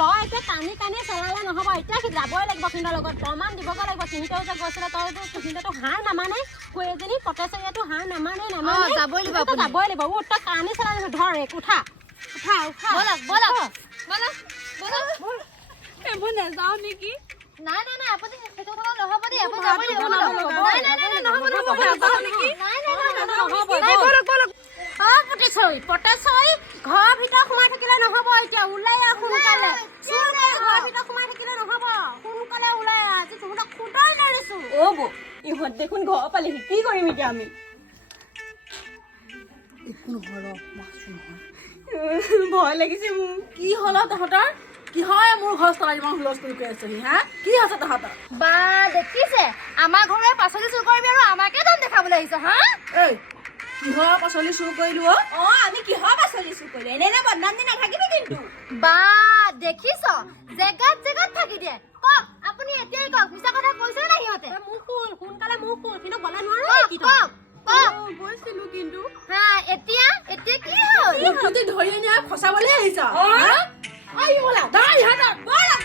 তই এতিয়া কানি কানি চলালে নহ'ব এতিয়া যাবই লাগিব সিহঁতৰ লগত প্ৰমাণ দিবগৈ লাগিব সিহঁতেও যে গৈছিলে তইতো সিহঁতেতো হাৰ নামানে এজনী পটেচৰীয়াটো হাৰ নামানে যাবই লাগিব যাবই লাগিব তই কানি চলালে ধৰ উঠা উঠা উঠা মই নাযাওঁ নেকি নাই আপুনি সেইটো কথা নহ'ব দেই আপুনি যাবই লাগিব পটেচৰী ঘৰৰ ভিতৰত সোমাই থাকিলে নহ'ব এতিয়া ওলাই সোনকালে ঘৰৰ ভিতৰত সোমাই থাকিলে নহ'ব সোনকালে ওলাই আজি তহঁতক খুটাই মাৰিছো অ' বৌ ইহঁত দেখোন ঘৰ পালেহি কি কৰিম এতিয়া আমি একো নহয় ভয় লাগিছে মোৰ কি হ'ল তহঁতৰ কি হয় মোৰ ঘৰ তলাই ইমান হুলস্থুল কৰি আছহি হা কি হৈছে তহঁতৰ বা দেখিছে আমাৰ ঘৰৰ পাচলি চুৰ কৰিবি আৰু আমাকে দম দেখাবলৈ আহিছ হা এই কিহৰ পাচলি চুৰ কৰিলো আমি কিহৰ পাচলি চুৰ কৰিলো এনে বদনাম দি নাথাকিবি কিন্তু বা দেখিছ জেগাত থাকি দিয়ে কওক আপুনি এতিয়াই কওক মিছা কথা কৈছে না সিহঁতে মোক সোনকালে মোক কিন্তু বলা নোৱাৰো কওক গৈছিলো কিন্তু হা এতিয়া কি হ'ল ইহঁতে ধৰি নিয়া ফচাবলৈ আহিছ আই বলা দাই হাত বলা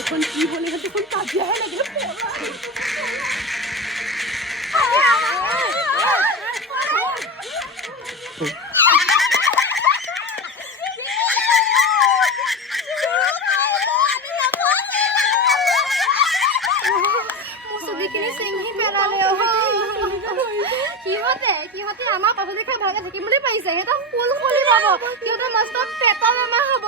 এখন কি বলে দেখোন কাজিয়াহে লাগিল সিহঁতে আমাৰ পাচলি খাই ভালকে থাকিম বুলি পাৰিছে সিহঁতক ফুল খুলি পাব সিহঁতৰ মস্ত পেটৰ বেমাৰ হ'ব